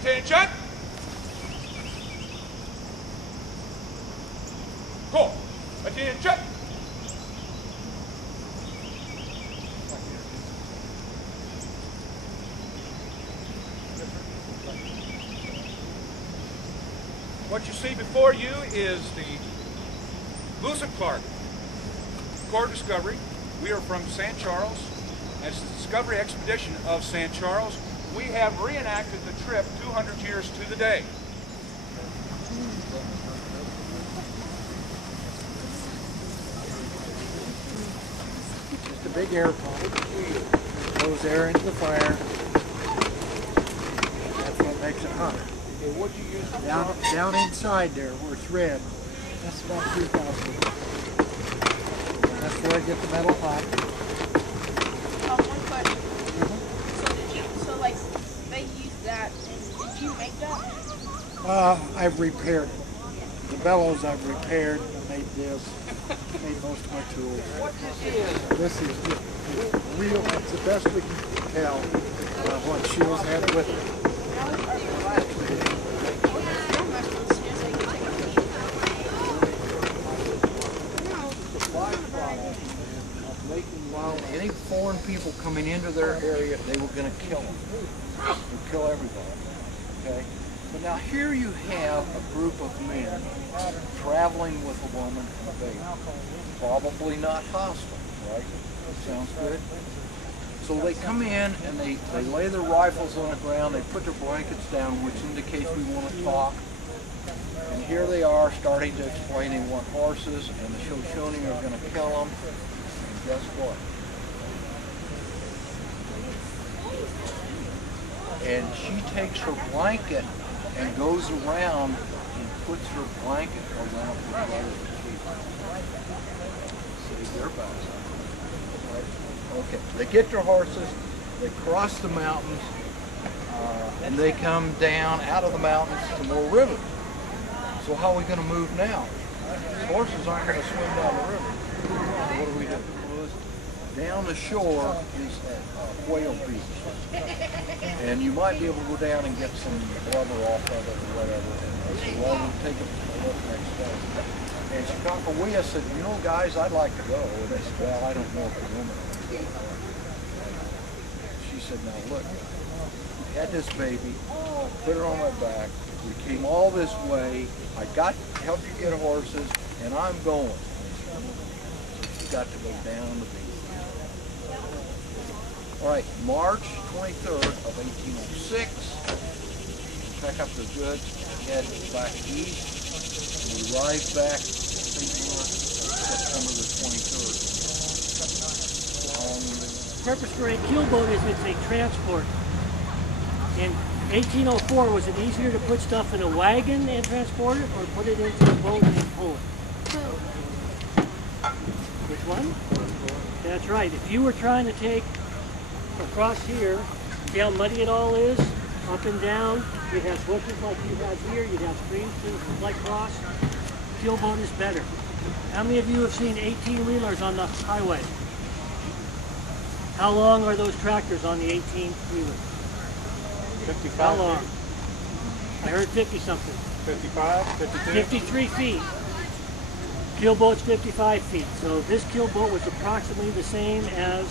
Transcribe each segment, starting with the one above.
Attention! Cool. Attention! What you see before you is the Lewis and Clark Core Discovery. We are from St. Charles. As the Discovery Expedition of St. Charles, we have reenacted the trip 200 years to the day. Just a big air pump. Blows air into the fire. That's what makes it hotter. Okay, what'd you use for Down inside there where it's red, that's about 2,000. That's where I get the metal hot. One question. So like they use that, and did you make that? I've repaired it. The bellows I've repaired, made this, made most of my tools. what this is? This is just real, it's the best we can tell what Shields had with it. While any foreign people coming into their area, they were going to kill them. They'd kill everybody. Okay? But now here you have a group of men traveling with a woman and a baby. Probably not hostile, right? Sounds good? So they come in and they lay their rifles on the ground, they put their blankets down, which indicates we want to talk. And here they are starting to explain they want horses and the Shoshone are going to kill them. And guess what? And she takes her blanket and goes around and puts her blanket around her brother's feet. See, they're about okay, they get their horses, they cross the mountains, and they come down out of the mountains to more river. So how are we going to move now? The horses aren't going to swim down the river. So what do we do? Down the shore is Whale Beach. And you might be able to go down and get some blubber off of it or whatever. And so well, we'll take it to the next day. And Camporee-Sept said, you know guys, I'd like to go. And they said, well, I don't know if the woman will. She said, now look, we had this baby, put her on my back, we came all this way, I got helped you get horses, and I'm going. So she got to go down the beach. All right, March 23rd of 1806, pack up their goods, head back east, and we arrived back St. Louis September the 23rd. The purpose for a keelboat is it's a transport. In 1804, was it easier to put stuff in a wagon and transport it, or put it into a boat and pull it? Which one? That's right. If you were trying to take across here, see how muddy it all is? Up and down. You'd have switches like you have here. You'd have streams like cross. Keelboat is better. How many of you have seen 18-wheelers on the highway? How long are those tractors on the 18-wheeler? 55 How long? I heard 50-something. 55, 52? 53 feet. Keelboat's 55 feet. So this keelboat was approximately the same as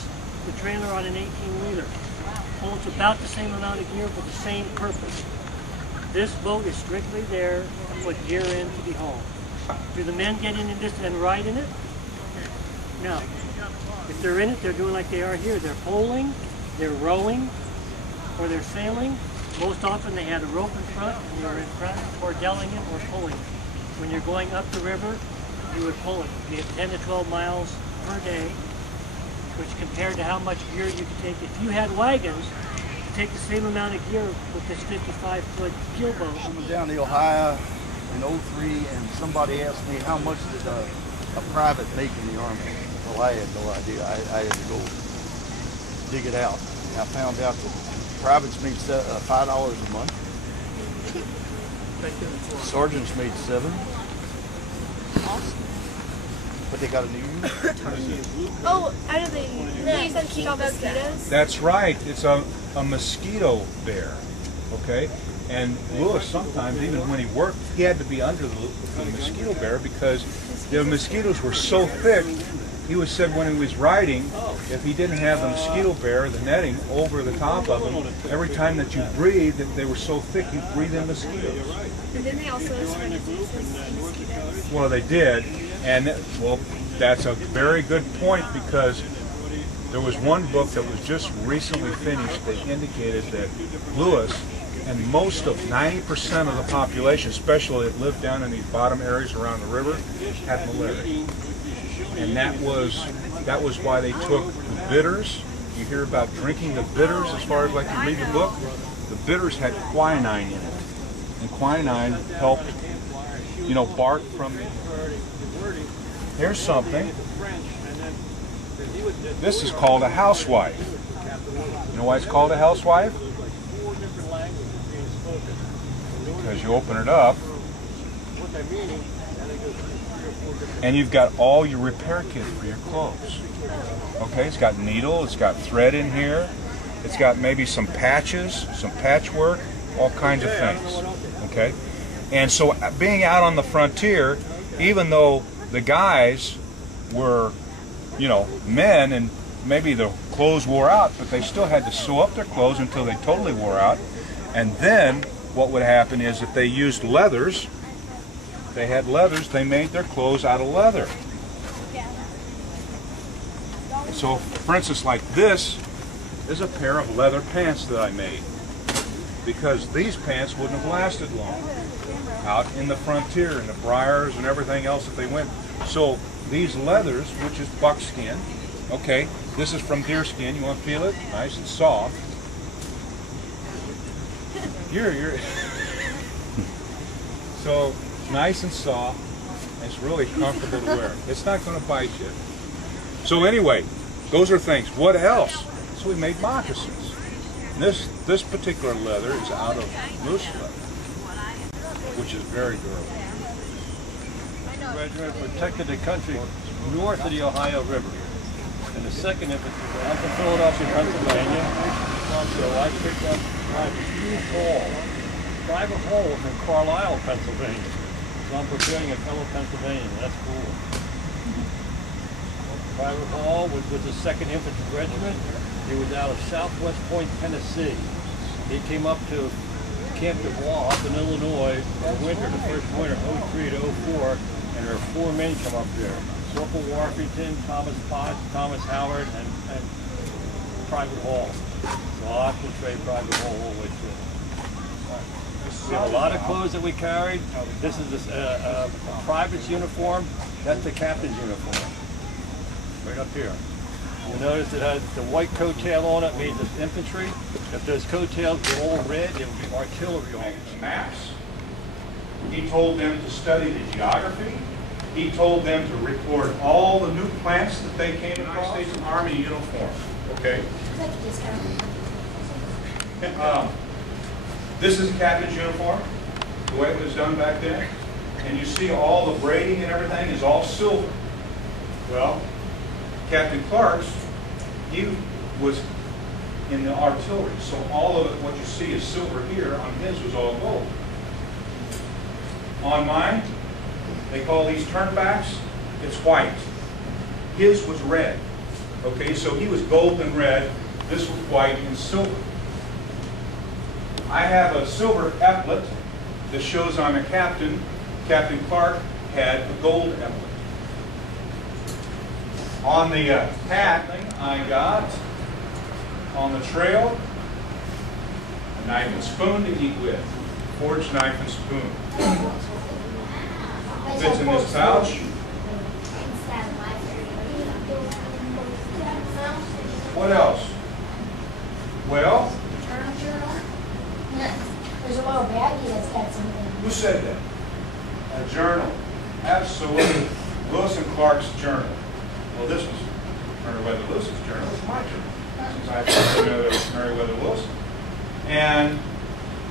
the trailer on an 18-wheeler. Holds about the same amount of gear for the same purpose. This boat is strictly there to put gear in to be hauled. Do the men get in this and ride in it? No. If they're in it, they're doing like they are here. They're poling, they're rowing, or they're sailing. Most often they had a rope in front, and you're in front, or delling it, or pulling it. When you're going up the river, you would pull it. You have 10 to 12 miles per day, which compared to how much gear you could take. If you had wagons, you take the same amount of gear with this 55-foot keelboat. I went down to Ohio in '03, and somebody asked me how much did a private make in the Army. Well, I had no idea. I had to go dig it out. And I found out that privates made $5 a month. Sergeants made $7. But they got a new union. Oh, out of the use them to keep out mosquitoes? That's right. It's a mosquito bear. okay? And Lewis sometimes, even when he worked, he had to be under the mosquito barrier because the mosquitoes were so thick. He was said when he was riding, if he didn't have the mosquito barrier, the netting over the top of him, every time that you breathed, they were so thick you'd breathe in mosquitoes. But didn't they also spread diseases to mosquitoes? Well, they did, and well, that's a very good point because there was one book that was just recently finished that indicated that Lewis and most of 90% of the population, especially that lived down in these bottom areas around the river, had malaria. And that was why they took the bitters. You hear about drinking the bitters as far as like you read the book. The bitters had quinine in it. And quinine helped, you know, bark from the... Here's something. This is called a housewife. You know why it's called a housewife? Because you open it up and you've got all your repair kit for your clothes. Okay, it's got needle, it's got thread in here, it's got maybe some patches, some patchwork, all kinds of things. Okay, and so being out on the frontier, even though the guys were, you know, men and maybe the clothes wore out, but they still had to sew up their clothes until they totally wore out. And then what would happen is if they used leathers, they had leathers, they made their clothes out of leather. So, for instance, like this is a pair of leather pants that I made because these pants wouldn't have lasted long out in the frontier and the briars and everything else that they went. So these leathers, which is buckskin, okay, this is from deer skin. You want to feel it? Nice and soft. You're so nice and soft, and it's really comfortable to wear. It's not going to bite you. So anyway, those are things. What else? So we made moccasins. And this particular leather is out of moose leather, which is very durable. Regiment protected the country north of the Ohio River. And the 2nd Infantry, I'm from Philadelphia, Pennsylvania, so I picked up Private Hall from Carlisle, Pennsylvania. So I'm preparing a fellow Pennsylvanian, that's cool. Private Hall was with the 2nd Infantry Regiment. He was out of Southwest Point, Tennessee. He came up to Camp DuBois up in Illinois for the winter, the first winter, 03 to 04, and there were 4 men come up there. Corporal Warfington, Thomas Potts, Thomas Howard, and Private Hall. So I'll portray Private Hall all the way through. We have a lot of clothes that we carried. This is a private's uniform. That's the captain's uniform. Right up here. You'll notice it has the white coattail on it, means it's infantry. If those coattails were all red, it would be artillery officers. Maps. He told them to study the geography. He told them to record all the new plants that they came across. United States Army uniform. Okay. This is a captain's uniform, the way it was done back then. And you see all the braiding and everything is all silver. Well, Captain Clark's, he was in the artillery, so all of it, what you see is silver here. On his was all gold. On mine, they call these turnbacks, it's white. His was red. Okay, so he was gold and red. This was white and silver. I have a silver epaulet that shows I'm a captain. Captain Clark had a gold epaulet. On the hat, I got on the trail a knife and spoon to eat with. Forged knife and spoon. Fits in this pouch. What else? Well, there's a little baggie that's got something. Who said that? A journal. Absolutely. Lewis and Clark's journal. Well, this was Meriwether Lewis's journal. It's my journal. Since I first knew it was Meriwether Lewis. And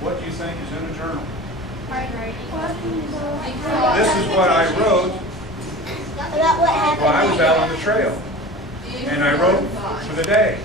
what do you think is in a journal? This is what I wrote while I was out on the trail. And I wrote for the day.